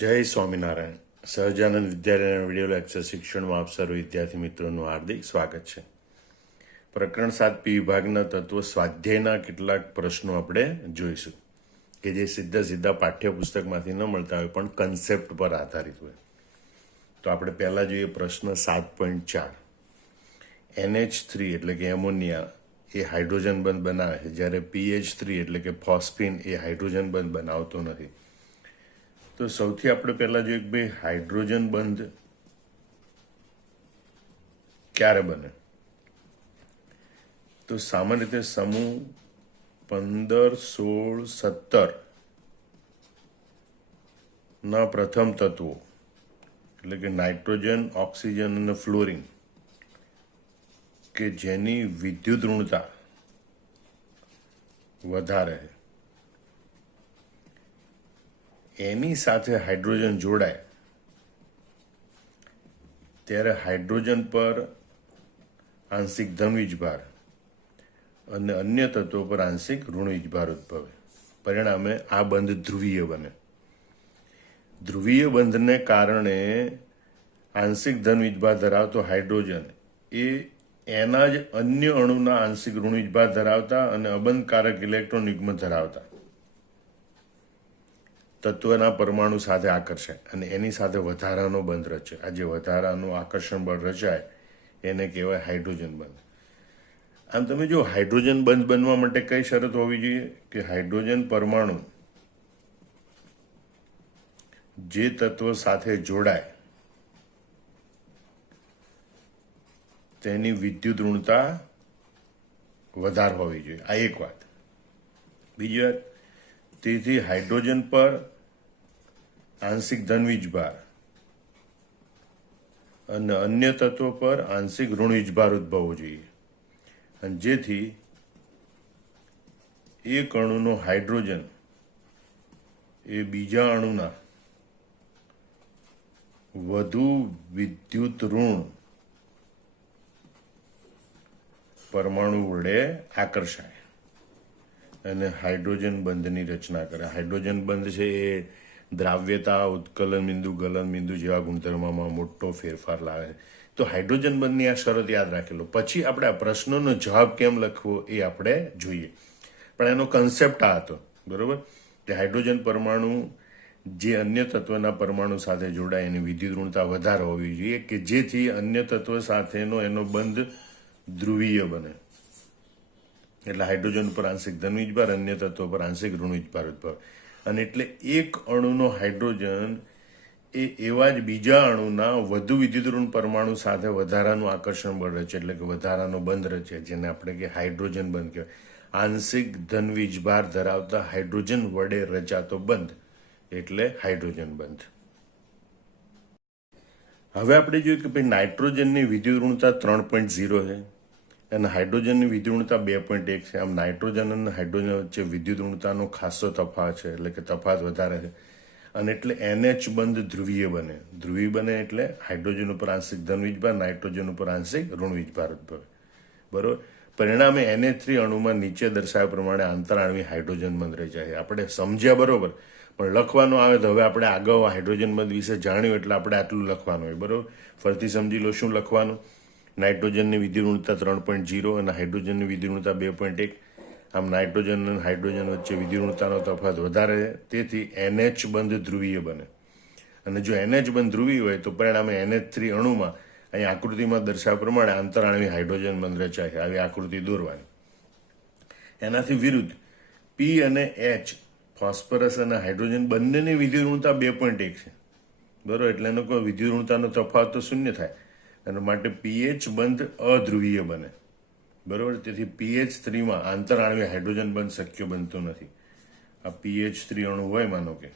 જય સ્વામિનારાયણ. સહજાનંદ વિદ્યાલયના video lecture શિક્ષણમાં આપ સર્વ વિદ્યાર્થી મિત્રોનું હાર્દિક સ્વાગત છે. પ્રકરણ 7 પી વિભાગના તત્વ સ્વાધ્યાયના કેટલાક પ્રશ્નો આપણે જોઈશું કે જે સીધા પાઠ્યપુસ્તકમાંથી ન મળતા હોય પણ કન્સેપ્ટ પર આધારિત હોય. તો આપણે પહેલાં જોઈએ પ્રશ્ન 7.4. NH3 એટલે કે એમોનિયા એ હાઇડ્રોજન બંધ બનાવે છે, જ્યારે PH3 એટલે કે ફોસ્ફીન એ હાઇડ્રોજન બંધ બનાવતો નથી. તો સૌથી આપણે પહેલા જોઈએ કે ભાઈ હાઇડ્રોજન બંધ ક્યારે બને. તો સામાન્ય રીતે સમૂહ 15, 16, 17 ના પ્રથમ તત્વો એટલે કે નાઇટ્રોજન, ઓક્સિજન અને ફ્લોરિન કે જેની વિદ્યુત ઋણતા વધારે છે એની સાથે હાઇડ્રોજન જોડાય ત્યારે હાઇડ્રોજન પર આંશિક ધન વીજભાર અને અન્ય તત્વો પર આંશિક ઋણ વીજભાર ઉદ્ભવે. પરિણામે આ બંધ ધ્રુવીય બને. ધ્રુવીય બંધને કારણે આંશિક ધન વીજભાર ધરાવતો હાઇડ્રોજન એ એના જ અન્ય અણુના આંશિક ઋણ વીજભાર ધરાવતા અને અબંધકારક ઇલેક્ટ્રોન યુગ્મ ધરાવતા તત્વના પરમાણુ સાથે આકર્ષાય અને એની સાથે વધારાનો બંધ રચે. આ જે વધારાનું આકર્ષણ બળ રચાય એને કહેવાય હાઇડ્રોજન બંધ. આમ તમે જો હાઇડ્રોજન બંધ બનવા માટે કઈ શરત હોવી જોઈએ કે હાઇડ્રોજન પરમાણુ જે તત્વ સાથે જોડાય તેની વિદ્યુત ઋણતા વધારે હોવી જોઈએ. આ એક વાત. બીજી વાત, તેથી હાઇડ્રોજન પર આંશિક ધન વીજભાર અને અન્ય તત્વો પર આંશિક ઋણ વીજભાર ઉદ્ભવવો જોઈએ, અને જેથી એક અણુનો હાઇડ્રોજન એ બીજા અણુના વધુ વિદ્યુત ઋણ પરમાણુ વડે આકર્ષાય અને હાઇડ્રોજન બંધની રચના કરે. હાઇડ્રોજન બંધ છે એ દ્રાવ્યતા, ઉત્કલન બિંદુ, ગલન બિંદુ જેવા ગુણધર્મોમાં મોટો ફેરફાર લાવે. તો હાઇડ્રોજન બંધની આ શરત યાદ રાખેલો. પછી આપણે આ પ્રશ્નનો જવાબ કેમ લખવો એ આપણે જોઈએ. પણ એનો કન્સેપ્ટ આ હતો, બરોબર, કે હાઇડ્રોજન પરમાણુ જે અન્ય તત્વના પરમાણુ સાથે જોડાય એની વિદ્યુત ઋણતા વધારે હોવી જોઈએ કે જેથી અન્ય તત્વ સાથેનો એનો બંધ ધ્રુવીય બને. એટલે હાઇડ્રોજન પર આંશિક ધન વીજભાર, અન્ય તત્વો પર આંશિક ઋણ વીજભાર ઉદ્ભવે. અને એટલે એક અણુનો હાઇડ્રોજન એ એવા જ બીજા અણુના વધુ વિદ્યુત ઋણ પરમાણુ સાથે વધારાનું આકર્ષણ બળ રચે, એટલે કે વધારાનો બંધ રચે, જેને આપણે કે હાઇડ્રોજન બંધ કહેવાય. આંશિક ધન વીજભાર ધરાવતા હાઇડ્રોજન વડે રચાતો બંધ એટલે હાઇડ્રોજન બંધ. હવે આપણે જોયું કે ભાઈ નાઇટ્રોજનની વિદ્યુત ઋણતા 3.0 છે અને હાઇડ્રોજનની વિદ્યુત ઋણતા 2.1 છે. આમ નાઇટ્રોજન અને હાઇડ્રોજન વચ્ચે વિદ્યુત ઋણતાનો ખાસો તફાવત છે, એટલે કે તફાવત વધારે છે. અને એટલે NH બંધ ધ્રુવીય બને. ધ્રુવીય બને એટલે હાઇડ્રોજન ઉપર આંશિક ધન વીજભાર, નાઇટ્રોજન ઉપર આંશિક ઋણ વીજભાર ઉદ્ભવે, બરોબર. પરિણામે NH3 અણુમાં નીચે દર્શાવ્યા પ્રમાણે આંતરાણવી હાઇડ્રોજન બંધ રચાય. આપણે સમજ્યા બરોબર, પણ લખવાનું આવે તો હવે આપણે આગળ હાઇડ્રોજન બંધ વિશે જાણ્યું એટલે આપણે આટલું લખવાનું હોય, બરોબર. ફરીથી સમજી લો શું લખવાનું. નાઇટ્રોજનની વિદ્યુત ઋણતા 3.0 અને હાઇડ્રોજનની વિદ્યુત ઋણતા 2.1. આમ નાઇટ્રોજન અને હાઇડ્રોજન વચ્ચે વિદ્યુત ઋણતાનો તફાવત વધારે છે, તેથી NH બંધ ધ્રુવીય બને. અને જો NH બંધ ધ્રુવીય હોય તો પરિણામે NH3 અણુમાં અહીં આકૃતિમાં દર્શાવ્યા પ્રમાણે આંતરાણવી હાઇડ્રોજન બંધ રચાય છે. આવી આકૃતિ દોરવાની. એનાથી વિરુદ્ધ P અને H, ફોસ્ફરસ અને હાઇડ્રોજન બંનેની વિદ્યુત ઋણતા 2.1 છે, બરોબર. એટલે એનો કોઈ વિદ્યુત ઋણતાનો તફાવત તો શૂન્ય થાય અને માટે pH બંધ અધ્રુવીય બને, બરોબર. તેથી PH3માં આંતરાણવી હાઇડ્રોજન બંધ શક્ય બનતું નથી. આ PH3 અણુ હોય માનો કે,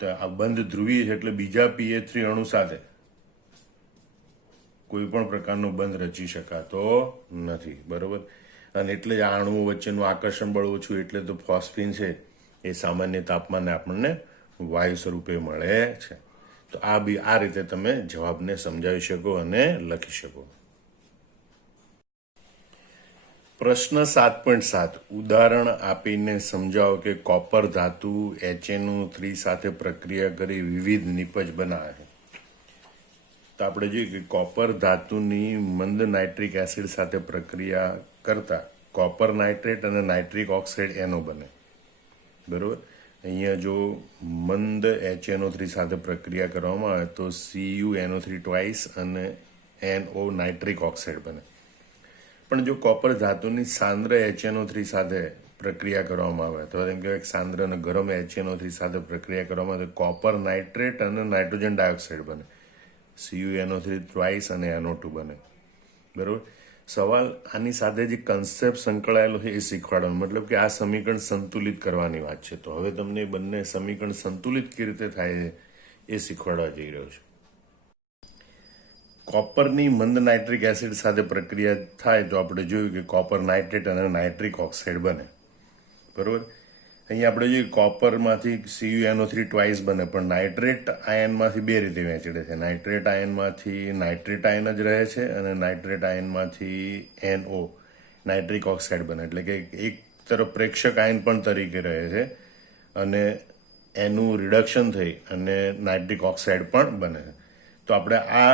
તો આ બંધ ધ્રુવીય છે એટલે બીજા PH3 અણુ સાથે કોઈ પણ પ્રકારનો બંધ રચી શકાતો નથી, બરોબર. અને એટલે જ આ અણુઓ વચ્ચેનું આકર્ષણ બળ ઓછું, એટલે તો ફોસ્ફીન છે એ સામાન્ય તાપમાને આપણને વાયુ સ્વરૂપે મળે છે. તો આ રીતે તમે જવાબને સમજાવી શકો અને લખી શકો. પ્રશ્ન 7.7 ઉદાહરણ આપીને સમજાવો કે કોપર ધાતુ HNO3 સાથે પ્રક્રિયા કરી વિવિધ નિપજ બનાવે છે. તો આપણે જોઈએ કે કોપર ધાતુની મંદ નાઇટ્રિક એસિડ સાથે પ્રક્રિયા કરતા કોપર નાઇટ્રેટ અને નાઇટ્રિક ઓક્સાઇડ NO બને. બરોબર. અહીંયા જો મંદ HNO3 સાથે પ્રક્રિયા કરવામાં આવે તો CuNO3 ટ્વાઇસ અને NO નાઇટ્રિક ઓક્સાઇડ બને. પણ જો કોપર ધાતુની સાંદ્ર HNO3 સાથે પ્રક્રિયા કરવામાં આવે તો એમ કહેવાય સાંદ્ર અને ગરમ HNO3 સાથે પ્રક્રિયા કરવામાં આવે તો કોપર નાઇટ્રેટ અને નાઇટ્રોજન ડાયોક્સાઇડ બને. CuNO3 ટ્વાઇસ અને NO2 બને. બરોબર. સવાલ આની સાથે જે કન્સેપ્ટ સંકળાયેલો છે એ શીખવાડવાનો, મતલબ કે આ સમીકરણ સંતુલિત કરવાની વાત છે. તો હવે તમને બંને સમીકરણ સંતુલિત કેવી રીતે થાય છે એ શીખવાડવા જઈ રહ્યો છું. કોપરની મંદ નાઇટ્રિક એસિડ સાથે પ્રક્રિયા થાય તો આપણે જોયું કે કોપર નાઇટ્રેટ અને નાઇટ્રિક ઓક્સાઇડ બને. બરોબર. અહીંયા આપણે જોઈએ કોપરમાંથી CuNO3 ટ્વાઇસ બને, પણ નાઇટ્રેટ આયનમાંથી બે રીતે વહેંચે છે. નાઇટ્રેટ આયનમાંથી નાઇટ્રેટ આયન જ રહે છે અને નાઇટ્રેટ આયનમાંથી NO નાઇટ્રિક ઓક્સાઇડ બને. એટલે કે એક તરફ પ્રેક્ષક આયન પણ તરીકે રહે છે અને એનું રિડક્શન થઈ અને નાઇટ્રિક ઓક્સાઇડ પણ બને છે. તો આપણે આ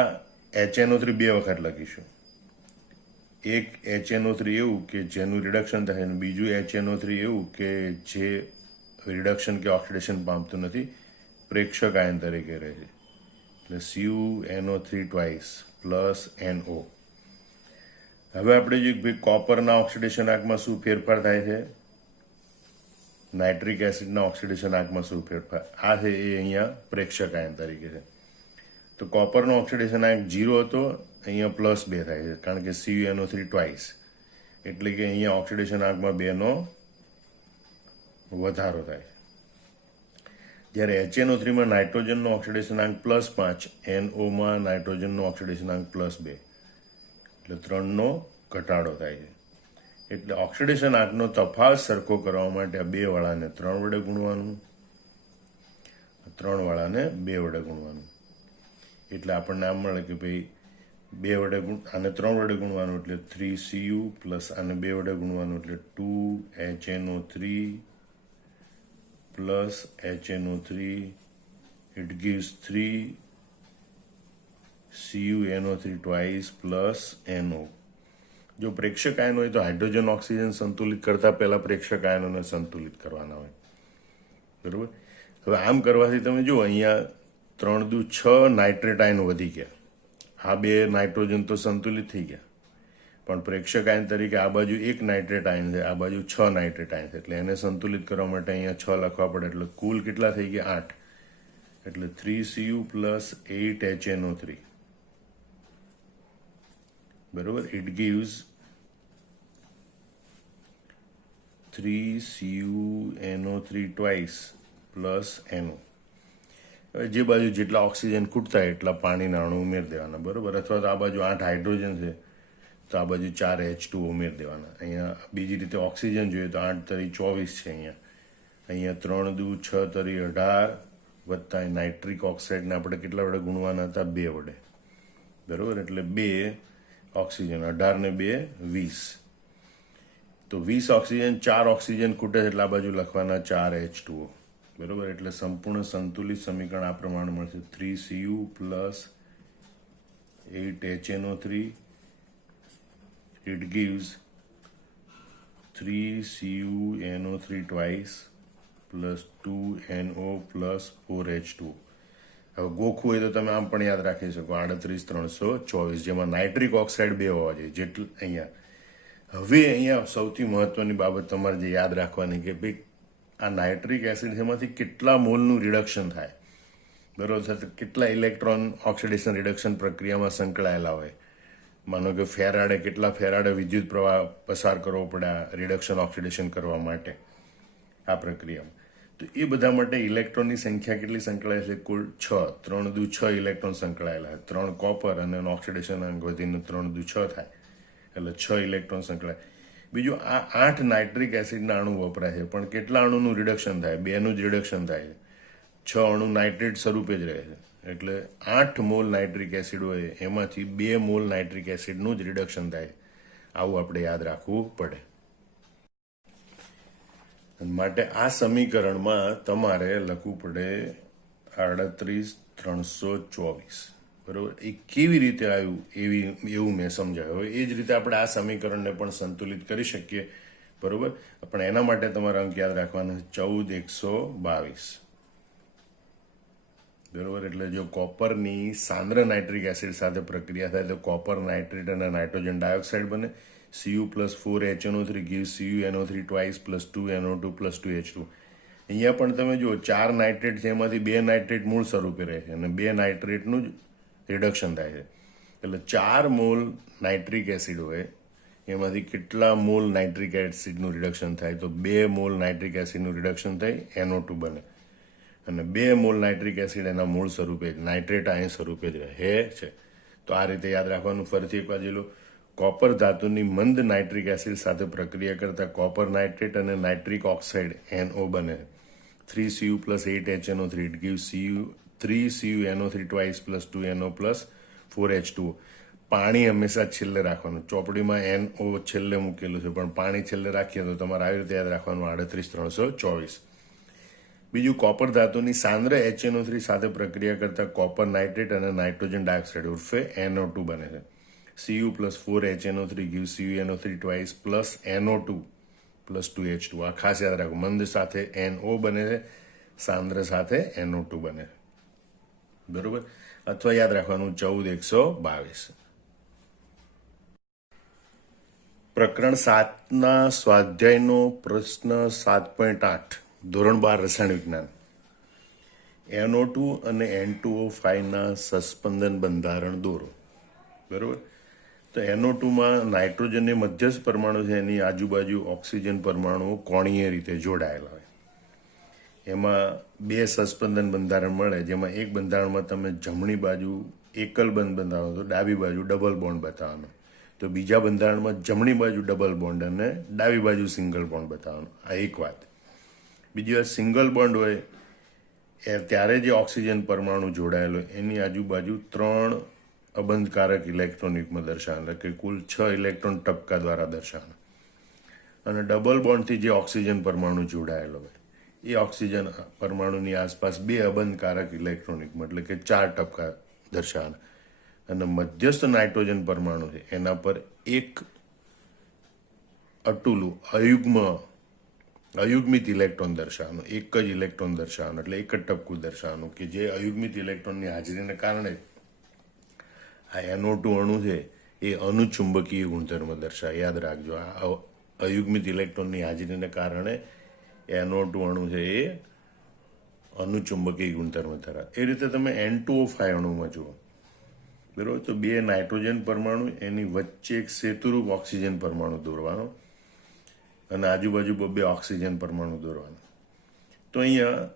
HNO3 બે વખત લખીશું. એક HNO3 એવું કે જેનું રિડક્શન થાય અને બીજું HNO3 એવું કે જે રિડક્શન કે ઓક્સિડેશન પામતું નથી, પ્રેક્ષક આયન તરીકે રહે છે. એટલે CuNO3 ટ્વાઇસ પ્લસ NO. હવે આપણે જોઈએ ભાઈ કોપરના ઓક્સિડેશન આંકમાં શું ફેરફાર થાય છે, નાઇટ્રિક એસિડના ઓક્સિડેશન આંકમાં શું ફેરફાર, આ છે એ અહીંયા પ્રેક્ષક આયન તરીકે છે. તો કોપરનો ઓક્સિડેશન આંક 0 હતો, અહીંયા +2 થાય છે કારણ કે CuNO3 ટ્વાઇસ, એટલે કે અહીંયા ઓક્સિડેશન આંકમાં 2નો વધારો થાય છે. જ્યારે HNO3માં નાઇટ્રોજનનો ઓક્સિડેશન આંક +5, NOમાં નાઇટ્રોજનનો ઓક્સિડેશન આંક +2, એટલે 3નો ઘટાડો થાય છે. એટલે ઓક્સિડેશન આંકનો તફાવત સરખો કરવા માટે આ 2 વાળાને 3 વડે ગુણવાનું, 3 વાળાને 2 વડે ગુણવાનું. એટલે આપણને આમ મળે કે ભાઈ 2 વડે આને 3 વડે ગુણવાનું એટલે 3Cu પ્લસ આને 2 વડે ગુણવાનું એટલે 2HNO3 plus HNO3, it gives 3CuNO3 twice plus NO. જો પ્રેક્ષક આયન હોય તો હાઇડ્રોજન ઓક્સિજન સંતુલિત કરતા પહેલા પ્રેક્ષક આયનોને સંતુલિત કરવાના હોય. બરોબર. હવે આમ કરવાથી તમે જુઓ અહીંયા 3 દુ 6 નાઇટ્રેટ આયન વધી ગયા. આ 2 નાઇટ્રોજન તો સંતુલિત થઈ ગયા, પણ પ્રેક્ષક આયન તરીકે આ બાજુ 1 નાઇટ્રેટ આયન છે, આ બાજુ 6 નાઇટ્રેટ આયન છે. એટલે એને સંતુલિત કરવા માટે અહીંયા 6 લખવા પડે. એટલે કુલ કેટલા થઈ ગયા? 8. એટલે 3Cu પ્લસ 8HNO3. બરોબર. It gives 3CuNO3 twice plus NO. હવે જે બાજુ જેટલા ઓક્સિજન ખૂટતા એટલા પાણીના અણુ ઉમેરી દેવાના. બરોબર. અથવા તો આ બાજુ 8 હાઇડ્રોજન છે તો આ બાજુ 4 H2O ઉમેરી દેવાના. અહીંયા બીજી રીતે ઓક્સિજન જોઈએ તો 8 તરી 24 છે. અહીંયા 3 દુ 6 તરી 18 વત્તા નાઇટ્રિક ઓક્સાઇડને આપણે કેટલા વડે ગુણવાના હતા? 2 વડે. બરોબર. એટલે 2 ઓક્સિજન, 18 ને 2 20. તો 20 ઓક્સિજન, 4 ઓક્સિજન ખૂટે છે એટલે આ બાજુ લખવાના 4 H2O. બરોબર. એટલે સંપૂર્ણ સંતુલિત સમીકરણ આ પ્રમાણે મળશે. 3Cu plus 8HNO3, it gives 3CuNO3 twice plus 2NO plus 4H2O. હવે ગોખવું હોય તો તમે આમ પણ યાદ રાખી શકો 38324, જેમાં નાઇટ્રિક ઓક્સાઇડ 2 હોવા જોઈએ જેટલું અહીંયા. હવે અહીંયા સૌથી મહત્વની બાબત તમારે જે યાદ રાખવાની કે ભાઈ આ નાઇટ્રિક એસિડ એમાંથી કેટલા મોલનું રિડક્શન થાય. બરોબર. કેટલા ઇલેક્ટ્રોન ઓક્સિડેશન રિડક્શન પ્રક્રિયામાં સંકળાયેલા હોય. માનો કે કેટલા ફેરાડે વિદ્યુત પ્રવાહ પસાર કરવો પડે રિડક્શન ઓક્સિડેશન કરવા માટે આ પ્રક્રિયામાં. તો એ બધા માટે ઇલેક્ટ્રોનની સંખ્યા કેટલી સંકળાયેલી છે? કુલ 6. 3 દુ 6 ઇલેક્ટ્રોન સંકળાયેલા. 3 કોપર અને ઓક્સિડેશન અંક વધીને 3 દુ 6 થાય. એટલે 6 ઇલેક્ટ્રોન સંકળાય. બીજું આ 8 નાઇટ્રિક એસિડના અણુ વપરાય છે, પણ કેટલા અણુનું રિડક્શન થાય? 2નું જ રિડક્શન થાય છે. 6 અણુ નાઇટ્રેટ સ્વરૂપે જ રહે છે. એટલે 8 મોલ નાઇટ્રિક એસિડ હોય એમાંથી 2 મોલ નાઇટ્રિક એસિડનું જ રિડક્શન થાય. આવું આપણે યાદ રાખવું પડે. માટે આ સમીકરણમાં તમારે લખવું પડે 38,324. બરોબર. એ કેવી રીતે આવ્યું એવું મેં સમજાવ્યું. હવે એ જ રીતે આપણે આ સમીકરણને પણ સંતુલિત કરી શકીએ. બરોબર. પણ એના માટે તમારે અંક યાદ રાખવાના 14,122. બરોબર. એટલે જો કોપરની સાંદ્ર નાઇટ્રિક એસિડ સાથે પ્રક્રિયા થાય તો કોપર નાઇટ્રેટ અને નાઇટ્રોજન ડાયોક્સાઇડ બને. Cu plus 4HNO3 gives CuNO3 twice plus 2NO2 plus 2H2. અહીંયા પણ તમે જુઓ 4 નાઇટ્રેટ છે, એમાંથી 2 નાઇટ્રેટ મૂળ સ્વરૂપે રહે છે અને 2 નાઇટ્રેટનું જ રિડક્શન થાય છે. એટલે 4 મોલ નાઇટ્રિક એસિડ હોય એમાંથી કેટલા મોલ નાઇટ્રિક એસિડનું રિડક્શન થાય? તો 2 મોલ નાઇટ્રિક એસિડનું રિડક્શન થઈ NO2 બને અને 2 મોલ નાઇટ્રિક એસિડ એના મૂળ સ્વરૂપે નાઇટ્રેટ આયન સ્વરૂપે જ રહે છે. તો આ રીતે યાદ રાખવાનું. ફરીથી એક બાજુ કોપર ધાતુની મંદ નાઇટ્રિક એસિડ સાથે પ્રક્રિયા કરતા કોપર નાઇટ્રેટ અને નાઇટ્રિક ઓક્સાઇડ NO બને. 3Cu plus 8HNO3 it gives 3CuNO3 twice plus 2NO plus 4H2. પાણી હંમેશા છેલ્લે રાખવાનું. ચોપડીમાં NO છેલ્લે મૂકેલું છે પણ પાણી છેલ્લે રાખીએ તો તમારે આવી રીતે યાદ રાખવાનું 38,324. બીજું, કોપર ધાતુની સાંદ્ર HNO3 સાથે પ્રક્રિયા કરતા કોપર નાઇટ્રેટ અને નાઇટ્રોજન ડાયોક્સાઇડ ઉર્ફે NO2 બને છે. Cu plus 4HNO3 gives CuNO3 twice plus NO2 plus 2H2. આ ખાસ યાદ રાખો. મંદ સાથે NO બને છે, સાંદ્ર સાથે NO2 બને છે. બરોબર. અથવા યાદ રાખવાનું 14,122. પ્રકરણ 7ના સ્વાધ્યાયનો પ્રશ્ન 7.8 ધોરણ 12 રસાયણ વિજ્ઞાન. NO2 અને N2O5ના સસ્પંદન બંધારણ દોરો. બરોબર. તો NO2માં નાઇટ્રોજનની મધ્યસ્થ પરમાણુ છે, એની આજુબાજુ ઓક્સિજન પરમાણુઓ કોણીય રીતે જોડાયેલા હોય. એમાં 2 સસ્પંદન બંધારણ મળે, જેમાં એક બંધારણમાં તમે જમણી બાજુ એકલ બંધ બતાવો તો ડાબી બાજુ ડબલ બોન્ડ બતાવવાનો. તો બીજા બંધારણમાં જમણી બાજુ ડબલ બોન્ડ અને ડાબી બાજુ સિંગલ બોન્ડ બતાવવાનો. આ એક વાત. બીજી વાત, સિંગલ બોન્ડ હોય ત્યારે જે ઓક્સિજન પરમાણુ જોડાયેલો એની આજુબાજુ 3 અબંધકારક ઇલેક્ટ્રોન યુગ્મ દર્શાવવાના, એટલે કે કુલ 6 ઇલેક્ટ્રોન ટપકા દ્વારા દર્શાવવાના. અને ડબલ બોન્ડથી જે ઓક્સિજન પરમાણુ જોડાયેલો હોય એ ઓક્સિજન પરમાણુની આસપાસ 2 અબંધકારક ઇલેક્ટ્રોન યુગ્મ એટલે કે 4 ટપકા દર્શાવવાના. અને મધ્યસ્થ નાઇટ્રોજન પરમાણુ છે એના પર એક અટુલું અયુગ્મિત ઇલેક્ટ્રોન દર્શાવવાનું, એક જ ઇલેક્ટ્રોન દર્શાવવાનું, એટલે એક જ ટપકું દર્શાવવાનું કે જે અયુગ્મિત ઇલેક્ટ્રોનની હાજરીને કારણે આ NO2 અણુ છે એ અનુચુંબકીય ગુણધર્મ દર્શાવે. યાદ રાખજો, આ અયુગ્મિત ઇલેક્ટ્રોનની હાજરીને કારણે NO2 અણુ છે એ અનુચુંબકીય ગુણધર્મ ધરાવે. એ રીતે તમે N2O5 અણુમાં જુઓ. બરોબર. તો 2 નાઇટ્રોજન પરમાણુ, એની વચ્ચે એક સેતુરૂપ ઓક્સિજન પરમાણુ દોરવાનો અને આજુબાજુ 2 ઓક્સિજન પરમાણુ દોરવાનો. તો અહીંયા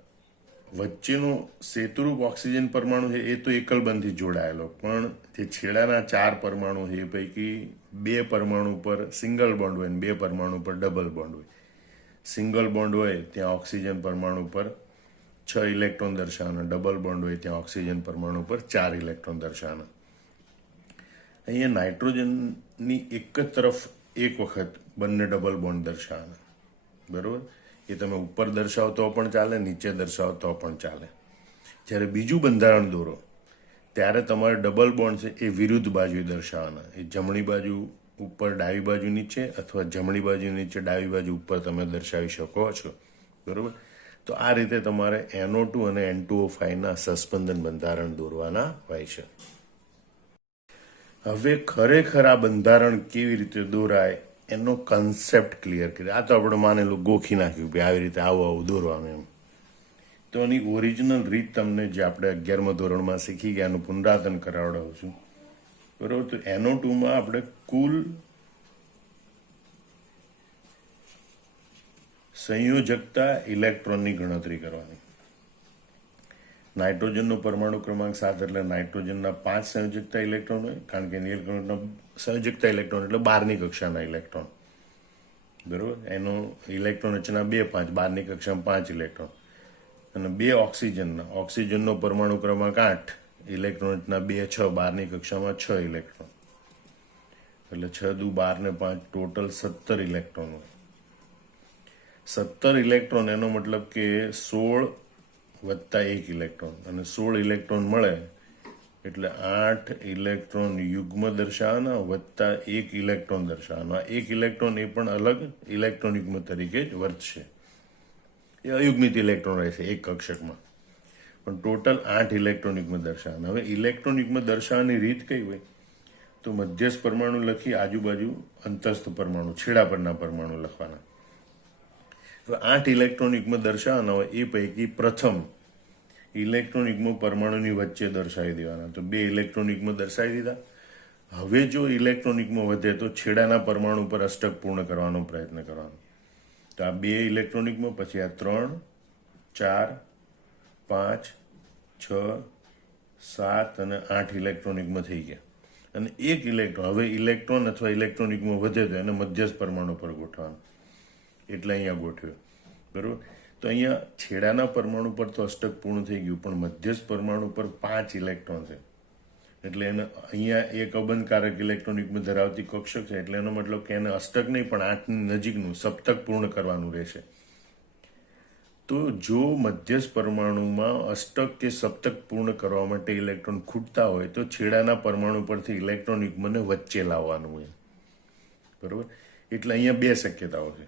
વચ્ચેનો સેતુરૂપ ઓક્સિજન પરમાણુ છે એ તો એકલબંધથી જોડાયેલો, પણ જે છેડાના 4 પરમાણુ છે એ પૈકી 2 પરમાણુ પર સિંગલ બોન્ડ હોય અને 2 પરમાણુ પર ડબલ બોન્ડ હોય. સિંગલ બોન્ડ હોય ત્યાં ઓક્સિજન પરમાણુ પર 6 ઇલેક્ટ્રોન દર્શાવવાના, ડબલ બોન્ડ હોય ત્યાં ઓક્સિજન પરમાણુ પર 4 ઇલેક્ટ્રોન દર્શાવવાના. અહીંયા નાઇટ્રોજનની એક જ તરફ એક વખત બંને ડબલ બોન્ડ દર્શાવવાના. બરોબર. એ તમે ઉપર દર્શાવો તો પણ ચાલે, નીચે દર્શાવો તો પણ ચાલે. જ્યારે બીજું બંધારણ દોરો ત્યારે તમારે ડબલ બોન્ડ છે એ વિરુદ્ધ બાજુએ દર્શાવવાના. એ જમણી બાજુ ઉપર ડાબી બાજુ નીચે અથવા જમણી બાજુ નીચે ડાબી બાજુ ઉપર તમે દર્શાવી શકો છો. બરોબર. તો આ રીતે તમારે NO2 અને N2O5ના સસ્પંદન બંધારણ દોરવાના હોય છે. હવે ખરેખર આ બંધારણ કેવી રીતે દોરાય એનો કન્સેપ્ટ ક્લિયર કરી. આ તો આપણે માનેલું ગોખી નાખ્યું કે આવી રીતે આવું દોરવાનું એમ. તો એની ઓરિજિનલ રીત તમને જે આપણે 11મા ધોરણમાં શીખી ગયા એનું પુનરાવર્તન કરાવડાવું છું. બરોબર. તો NO2માં આપણે કુલ સંયોજકતા ઇલેક્ટ્રોનની ગણતરી કરવાની. નાઇટ્રોજનનો પરમાણુ ક્રમાંક 7 એટલે નાઇટ્રોજનના 5 સંયોજકતા ઇલેક્ટ્રોન હોય, કારણ કે સંયોજકતા ઇલેક્ટ્રોન એટલે 12ની કક્ષાના ઇલેક્ટ્રોન. બરોબર. એનો ઇલેક્ટ્રોન રચના 2, 5, 12ની કક્ષામાં 5 ઇલેક્ટ્રોન. અને 2 ઓક્સિજનનો પરમાણુ ક્રમાંક 8, ઇલેક્ટ્રોન રચના 2, 6, 12ની કક્ષામાં 6 ઇલેક્ટ્રોન. એટલે 6 દુ 12 ને 5 ટોટલ 17 ઇલેક્ટ્રોન હોય. 17 ઇલેક્ટ્રોન એનો મતલબ કે 16 વત્તા 1 ઇલેક્ટ્રોન, અને 16 ઇલેક્ટ્રોન મળે એટલે 8 ઇલેક્ટ્રોન યુગ્મ દર્શાવવાના વત્તા 1 ઇલેક્ટ્રોન દર્શાવવાના. 1 ઇલેક્ટ્રોન એ પણ અલગ ઇલેક્ટ્રોન યુગ્મ તરીકે જ વર્તશે. એ અયુગ્મિત ઇલેક્ટ્રોન રહેશે એક કક્ષકમાં, પણ ટોટલ 8 ઇલેક્ટ્રોન યુગ્મ દર્શાવવાના. હવે ઇલેક્ટ્રોન યુગ્મ દર્શાવવાની રીત કઈ હોય? તો મધ્યસ્થ પરમાણુ લખી આજુબાજુ અંતસ્થ પરમાણુ, છેડા પરના પરમાણુ લખવાના. હવે 8 ઇલેક્ટ્રોન યુગ્મ દર્શાવવાના હોય એ પૈકી પ્રથમ ઇલેક્ટ્રોન યુગ્મ પરમાણુની વચ્ચે દર્શાવી દેવાના. તો 2 ઇલેક્ટ્રોન યુગ્મ દર્શાવી દીધા. હવે જો ઇલેક્ટ્રોન યુગ્મ વધે તો છેડાના પરમાણુ પર અષ્ટક પૂર્ણ કરવાનો પ્રયત્ન કરવાનો. તો આ 2 ઇલેક્ટ્રોન યુગ્મ, પછી આ 3, 4, 5, 6, 7 અને 8 ઇલેક્ટ્રોન યુગ્મ થઈ ગયા. અને 1 ઇલેક્ટ્રોન, હવે ઇલેક્ટ્રોન અથવા ઇલેક્ટ્રોન યુગ્મ વધે તો એને મધ્યસ્થ પરમાણુ પર ગોઠવવાનું. એટલે અહીંયા ગોઠવ્યો, બરોબર. તો અહીંયા છેડાના પરમાણુ પર તો અષ્ટક પૂર્ણ થઈ ગયું, પણ મધ્યસ્થ પરમાણુ પર 5 ઇલેક્ટ્રોન છે. એટલે એને અહીંયા એક અબંધકારક ઇલેક્ટ્રોન યુગ્મ ધરાવતી કક્ષક છે, એટલે એનો મતલબ કે એને અષ્ટક નહીં પણ 8ની નજીકનું સપ્તક પૂર્ણ કરવાનું રહેશે. તો જો મધ્યસ્થ પરમાણુમાં અષ્ટક કે સપ્તક પૂર્ણ કરવા માટે ઇલેક્ટ્રોન ખૂટતા હોય તો છેડાના પરમાણુ પરથી ઇલેક્ટ્રોન યુગ્મને વચ્ચે લાવવાનું હોય, બરોબર. એટલે અહીંયા 2 શક્યતાઓ છે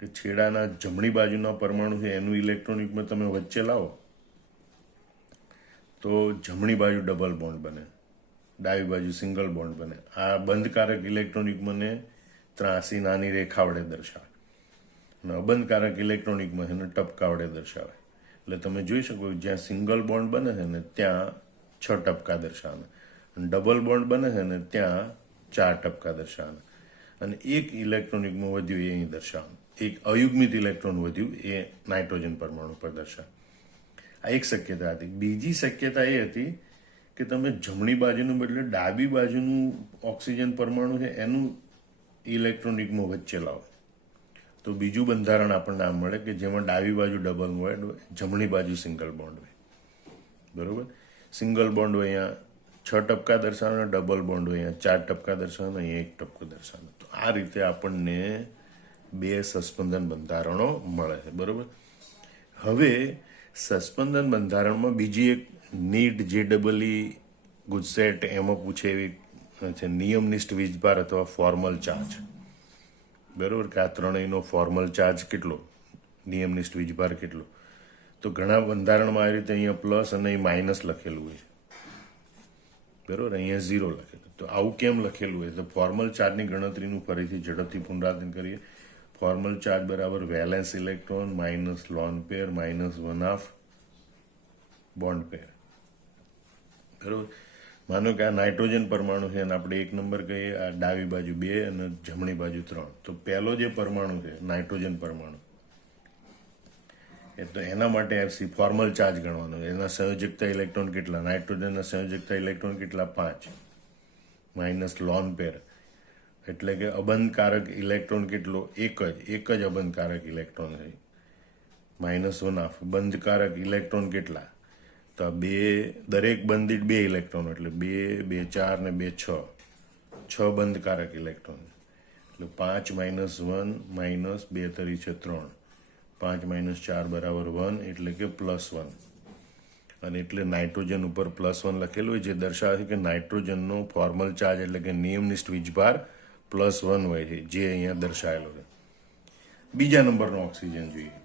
કે છેડાના જમણી બાજુના પરમાણુ છે એનું ઇલેક્ટ્રોન યુગ્મ તમે વચ્ચે લાવો તો જમણી બાજુ ડબલ બોન્ડ બને, ડાબી બાજુ સિંગલ બોન્ડ બને. આ બંધકારક ઇલેક્ટ્રોન યુગ્મને ત્રાસી નાની રેખા વડે દર્શાવે, અને અબંધકારક ઇલેક્ટ્રોન યુગ્મ એને ટપકા વડે દર્શાવે. એટલે તમે જોઈ શકો જ્યાં સિંગલ બોન્ડ બને છે ને ત્યાં 6 ટપકા દર્શાવવાના, અને ડબલ બોન્ડ બને છે ને ત્યાં 4 ટપકા દર્શાવવાના, અને 1 ઇલેક્ટ્રોન યુગ્મ વધ્યું એ અહીં દર્શાવવાનું. એક અયુગ્મિત ઇલેક્ટ્રોન વધ્યું એ નાઇટ્રોજન પરમાણુ પર દર્શાવે. આ એક શક્યતા હતી. બીજી શક્યતા એ હતી કે તમે જમણી બાજુનું બદલે ડાબી બાજુનું ઓક્સિજન પરમાણુ છે એનું ઇલેક્ટ્રોન યુગ્મ વચ્ચે લાવો તો બીજું બંધારણ આપણને આમ મળે કે જેમાં ડાબી બાજુ ડબલ બોન્ડ હોય, જમણી બાજુ સિંગલ બોન્ડ હોય, બરોબર. સિંગલ બોન્ડ હોય અહીંયા 6 ટપકા દર્શાવવાના, ડબલ બોન્ડ હોય અહીંયા 4 ટપકા દર્શાવવાના, અહીંયા 1 ટપકો દર્શાવવાનો. તો આ રીતે આપણને 2 સસ્પંદન બંધારણો મળે છે, બરોબર. હવે સસ્પંદન બંધારણમાં બીજી એક નીટ JEE ગુજસેટ એમાં પૂછે એવી છે નિયમનિષ્ઠ વીજભાર અથવા ફોર્મલ ચાર્જ, બરોબર. કે આ ત્રણેયનો ફોર્મલ ચાર્જ કેટલો, નિયમનિષ્ઠ વીજભાર કેટલો. તો ઘણા બંધારણમાં આ રીતે અહીંયા પ્લસ અને માઇનસ લખેલું હોય, બરોબર. અહીંયા 0 લખેલું. તો આવું કેમ લખેલું હોય? તો ફોર્મલ ચાર્જની ગણતરીનું ફરીથી ઝડપથી પુનરાવર્તન કરીએ. ફોર્મલ ચાર્જ બરાબર valence electron minus lone pair minus 1/2 bond pair, બરોબર. માનો કે આ નાઇટ્રોજન પરમાણુ છે અને આપણે 1 નંબર કહીએ, આ ડાબી બાજુ 2 અને જમણી બાજુ 3. તો પહેલો જે પરમાણુ છે નાઇટ્રોજન પરમાણુ, એટલે એના માટે ફોર્મલ ચાર્જ ગણવાનો. એના સંયોજકતા ઇલેક્ટ્રોન કેટલા? નાઇટ્રોજનના સંયોજકતા ઇલેક્ટ્રોન કેટલા? 5 માઇનસ લોન પેર, એટલે કે અબંધકારક ઇલેક્ટ્રોન કેટલો? એક જ અબંધકારક ઇલેક્ટ્રોન છે, માઇનસ 1/2. બંધકારક ઇલેક્ટ્રોન કેટલા? તો 2, દરેક બંધ દીઠ 2 ઇલેક્ટ્રોન, એટલે 2, 2, 4 ને 2, 6 બંધકારક ઇલેક્ટ્રોન. એટલે 5 માઇનસ 1 માઇનસ 2 તરી છે 3, 5 માઇનસ 4 બરાબર 1, એટલે કે +1. અને એટલે નાઇટ્રોજન ઉપર +1 લખેલું હોય, જે દર્શાવે છે કે નાઇટ્રોજનનો ફોર્મલ ચાર્જ એટલે કે નિયમનિષ્ઠ વીજભાર +1 હોય છે, જે અહીંયા દર્શાવેલો છે. બીજા નંબરનો ઓક્સિજન જોઈએ,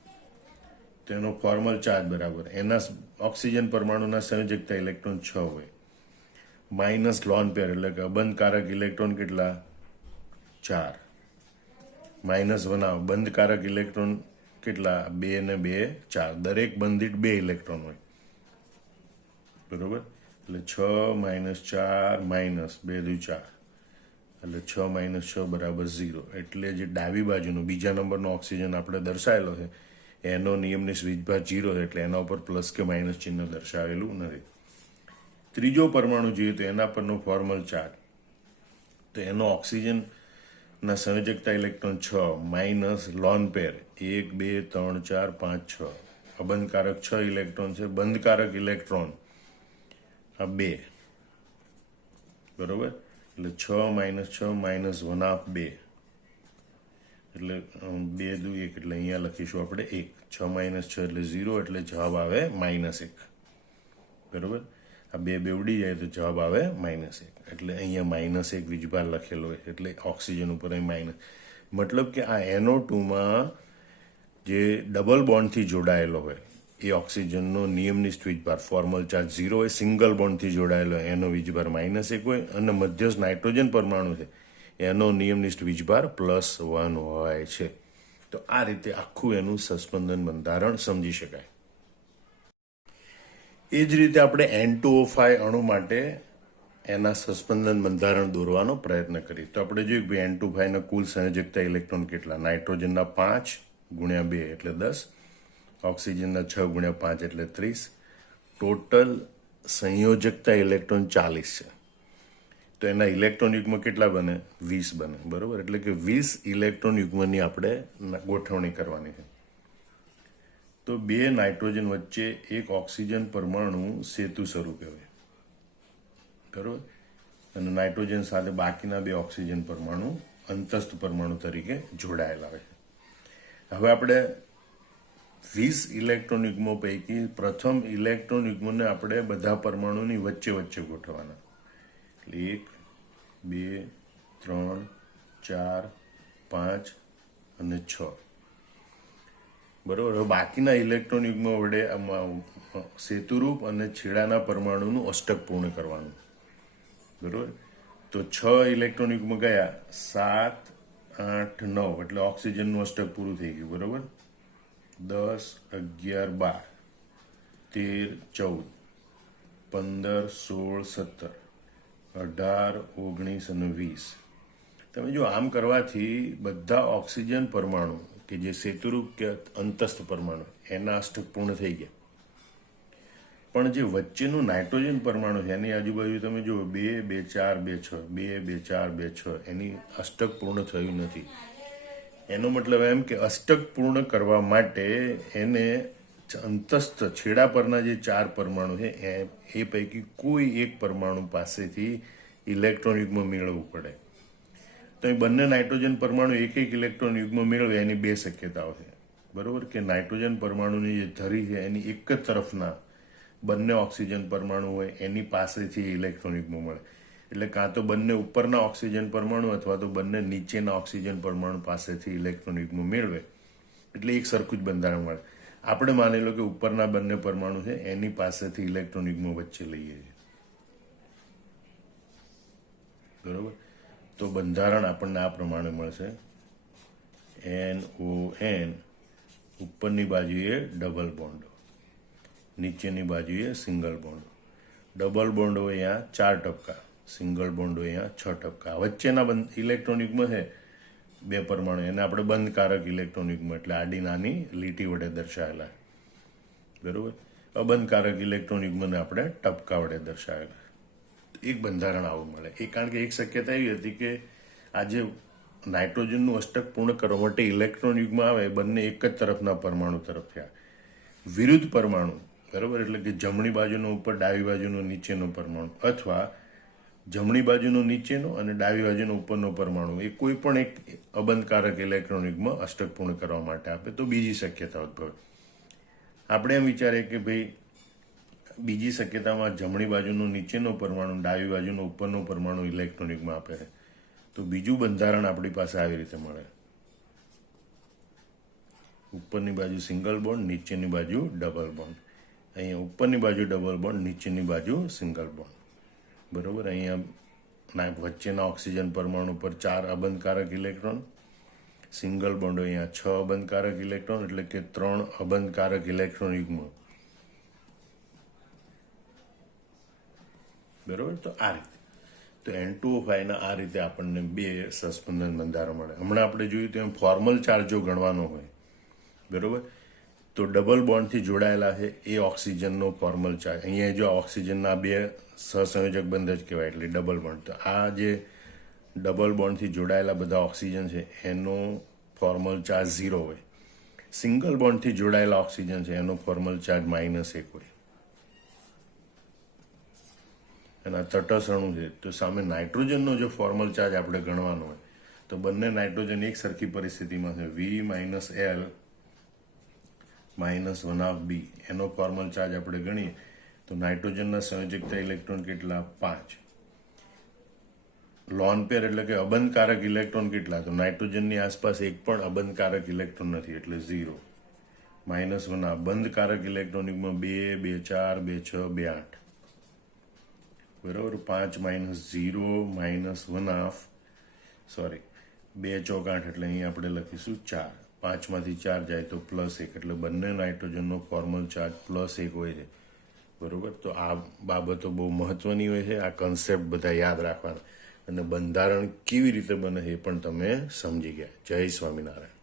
તેનો ફોર્મલ ચાર્જ બરાબર એના ઓક્સિજન પરમાણુના સંયોજકતા ઇલેક્ટ્રોન 6 હોય, માઇનસ લોન પેર એટલે કે અબંધકારક ઇલેક્ટ્રોન કેટલા? 4, માઇનસ 1/2 બંધકારક ઇલેક્ટ્રોન કેટલા? 2 ને 2, 4. દરેક બંધ દીઠ 2 ઇલેક્ટ્રોન હોય, બરોબર. એટલે 6 માઇનસ 4 માઇનસ 2 દુ 4, એટલે 6 માઇનસ 6 બરાબર 0. એટલે જે ડાબી બાજુનો બીજા નંબરનો ઓક્સિજન આપણે દર્શાવેલો છે એનો નિયમનિષ્ઠ વીજભાર 0 છે, એટલે એના ઉપર પ્લસ કે માઇનસ ચિહ્ન દર્શાવેલું નથી. ત્રીજો પરમાણુ જોઈએ તો એના પરનો ફોર્મલ ચાર્જ, તો એનો ઓક્સિજનના સંયોજકતા ઇલેક્ટ્રોન 6 માઇનસ લોન પેર 1, 2, 3, 4, 5, 6. અબંધકારક 6 ઇલેક્ટ્રોન છે, બંધકારક ઇલેક્ટ્રોન આ 2, બરોબર. એટલે 6 - 6 - 1/2 એટલે 2 દુ 1 એટલે અહીંયા લખીશું આપણે 1. 6 - 6 એટલે 0 એટલે જવાબ આવે -1. બરોબર, આ બે ઉડી જાય તો જવાબ આવે -1. એટલે અહીંયા -1 વીજભાર લખેલો હોય એટલે ઓક્સિજન ઉપર અહીં માઇનસ. મતલબ કે આ NO2માં જે ડબલ બોન્ડથી જોડાયેલો હોય એ ઓક્સિજનનો નિયમનિષ્ઠ વીજભાર ફોર્મલ ચાર્જ 0 હોય. સિંગલ બોન્ડથી જોડાયેલો એનો વીજભાર -1 હોય અને મધ્યસ્થ નાઇટ્રોજન પરમાણુ છે એનો નિયમનિષ્ઠ વીજભાર +1 હોય છે. તો આ રીતે આખું એનું સસ્પંદન બંધારણ સમજી શકાય. એ જ રીતે આપણે N2O5 અણુ માટે એના સસ્પંદન બંધારણ દોરવાનો પ્રયત્ન કરીએ. તો આપણે જોયું કે N2O5 કુલ સંયોજકતા ઇલેક્ટ્રોન કેટલા? નાઇટ્રોજનના 5 × 2 એટલે 10, ઓક્સિજનના 6 × 5 એટલે 30. ટોટલ સંયોજકતા ઇલેક્ટ્રોન 40 છે. તો એના ઇલેક્ટ્રોન યુગ્મ કેટલા બને? 20 બને. બરોબર, એટલે કે 20 ઇલેક્ટ્રોન યુગ્મની આપણે ગોઠવણી કરવાની છે. તો 2 નાઇટ્રોજન વચ્ચે એક ઓક્સિજન પરમાણુ સેતુ સ્વરૂપે હોય. બરોબર, અને નાઇટ્રોજન સાથે બાકીના 2 ઓક્સિજન પરમાણુ અંતસ્થ પરમાણુ તરીકે જોડાયેલા હોય. હવે આપણે 20 ઇલેક્ટ્રોન યુગ્મો પૈકી પ્રથમ ઇલેક્ટ્રોન યુગ્મને આપણે બધા પરમાણુની વચ્ચે વચ્ચે ગોઠવવાના. 1, 2, 3, 4, 5 અને 6. બરોબર, હવે બાકીના ઇલેક્ટ્રોન યુગ્મ વડે સેતુરૂપ અને છેડાના પરમાણુનું અષ્ટક પૂર્ણ કરવાનું. બરોબર, તો 6 ઇલેક્ટ્રોન યુગ્મ ગયા, 7, 8, 9 એટલે ઓક્સિજનનું અષ્ટક પૂરું થઈ ગયું. બરોબર, 10, 11, 12, 13, 14, 15, 16, 17, 18, 19 અને 20. તમે જો આમ કરવાથી બધા ઓક્સિજન પરમાણુ કે જે સેતુરૂપ કે અંતસ્થ પરમાણુ એના અષ્ટક પૂર્ણ થઈ ગયા. પણ જે વચ્ચેનું નાઇટ્રોજન પરમાણુ છે એની આજુબાજુ તમે જુઓ 2, 2, 4, 2, 6, 2, 2, 4, 2, 6 એની અષ્ટક પૂર્ણ થયું નથી. એનો મતલબ એમ કે અષ્ટક પૂર્ણ કરવા માટે એને અંતસ્થ છેડા પરના જે 4 પરમાણુ છે એ પૈકી કોઈ એક પરમાણુ પાસેથી ઇલેક્ટ્રોન યુગ્મ મેળવવું પડે. તો એ બંને નાઇટ્રોજન પરમાણુ એક ઇલેક્ટ્રોન યુગ્મ મેળવે એની 2 શક્યતાઓ છે. બરોબર, કે નાઇટ્રોજન પરમાણુની જે ધરી છે એની એક જ તરફના બંને ઓક્સિજન પરમાણુ હોય એની પાસેથી ઇલેક્ટ્રોન યુગ્મ મળે. એટલે કાં તો બંને ઉપરના ઓક્સિજન પરમાણુ અથવા તો બંને નીચેના ઓક્સિજન પરમાણુ પાસેથી ઇલેક્ટ્રોન યુગ્મ મેળવે એટલે એક સરખું જ બંધારણ મળે. આપણે માની લો કે ઉપરના બંને પરમાણુ છે એની પાસેથી ઇલેક્ટ્રોન યુગ્મ વચ્ચે લઈએ છીએ. બરોબર, તો બંધારણ આપણને આ પ્રમાણે મળશે. NON ઉપરની બાજુએ ડબલ બોન્ડ, નીચેની બાજુએ સિંગલ બોન્ડ. ડબલ બોન્ડ હોય અહીંયા 4 ટપકા, સિંગલ બોન્ડ હોય અહીંયા 6 ટપકા. વચ્ચેના ઇલેક્ટ્રોન યુગ્મ છે 2 પરમાણુ એને આપણે બંધકારક ઇલેક્ટ્રોન યુગ્મ એટલે આડી નાની લીટી વડે દર્શાવેલા. બરોબર, અબંધકારક ઇલેક્ટ્રોન યુગ્મને આપણે ટપકા વડે દર્શાવેલા. એક બંધારણ આવું મળે. એ કારણ કે એક શક્યતા એવી હતી કે આજે નાઇટ્રોજનનું અષ્ટક પૂર્ણ કરવા માટે ઇલેક્ટ્રોન યુગ્મ આવે બંને એક જ તરફના પરમાણુ તરફ થયા. વિરુદ્ધ પરમાણુ, બરોબર, એટલે કે જમણી બાજુનો ઉપર ડાબી બાજુનો નીચેનો પરમાણુ અથવા જમણી બાજુનો નીચેનો અને ડાબી બાજુનો ઉપરનો પરમાણુ એ કોઈ પણ એક અબંધકારક ઇલેક્ટ્રોન યુગ્મ અષ્ટક પૂર્ણ કરવા માટે આપે તો બીજી શક્યતા ઉદ્ભવે. આપણે એમ વિચારીએ કે ભાઈ બીજી શક્યતામાં જમણી બાજુનો નીચેનો પરમાણુ ડાબી બાજુનો ઉપરનો પરમાણુ ઇલેક્ટ્રોન યુગ્મ આપે છે. તો બીજું બંધારણ આપણી પાસે આવી રીતે મળે. ઉપરની બાજુ સિંગલ બોન્ડ, નીચેની બાજુ ડબલ બોન્ડ. અહીંયા ઉપરની બાજુ ડબલ બોન્ડ, નીચેની બાજુ સિંગલ બોન્ડ. બરોબર, અહીંયા વચ્ચેના ઓક્સિજન પરમાણુ પર 4 અબંધકારક ઇલેક્ટ્રોન, સિંગલ બોન્ડ અહીંયા 6 અબંધકારક ઇલેક્ટ્રોન એટલે કે 3 અબંધકારક ઇલેક્ટ્રોન યુગ્મ. બરોબર, તો આ રીતે તો N2O5 ના આ રીતે આપણને 2 સસ્પંદન બંધારણ મળે. હમણાં આપણે જોયું તેમ ફોર્મલ ચાર્જ જો ગણવાનો હોય, બરોબર, તો ડબલ બોન્ડથી જોડાયેલા છે એ ઓક્સિજનનો ફોર્મલ ચાર્જ. અહીંયા જો ઓક્સિજનના 2 સહસંયોજક બંધ જ કહેવાય એટલે ડબલ બોન્ડ. તો આ જે ડબલ બોન્ડથી જોડાયેલા બધા ઓક્સિજન છે એનો ફોર્મલ ચાર્જ 0 હોય. સિંગલ બોન્ડથી જોડાયેલા ઓક્સિજન છે એનો ફોર્મલ ચાર્જ -1 હોય. અને આ તટસ્થ અણુ છે, તો સામે નાઇટ્રોજનનો જો ફોર્મલ ચાર્જ આપણે ગણવાનો હોય તો બંને નાઇટ્રોજન એક સરખી પરિસ્થિતિમાં છે, V માઇનસ L માઇનસ 1/2 એનો ફોર્મલ ચાર્જ આપણે ગણીએ તો નાઇટ્રોજનના સંયોજકતા ઇલેક્ટ્રોન કેટલા? 5. લોન પેર એટલે કે અબંધકારક ઇલેક્ટ્રોન કેટલા? તો નાઇટ્રોજનની આસપાસ એક પણ અબંધકારક ઇલેક્ટ્રોન નથી એટલે 0. માઇનસ 1 બંધકારક ઇલેક્ટ્રોનિકમાં 2, 2 4, 2 6, 2 8. બરાબર. 5 માઇનસ 0 માઇનસ 1/2 સોરી 2 ચોક 8 એટલે અહીં આપણે લખીશું 4. 5માંથી 4 જાય તો +1 એટલે બંને નાઇટ્રોજનનો ફોર્મલ ચાર્જ +1 હોય છે. બરોબર. તો આ બાબતો બહુ મહત્વની હોય છે. આ કન્સેપ્ટ બધા યાદ રાખવાના અને બંધારણ કેવી રીતે બને એ પણ તમે સમજી ગયા. જય સ્વામિનારાયણ.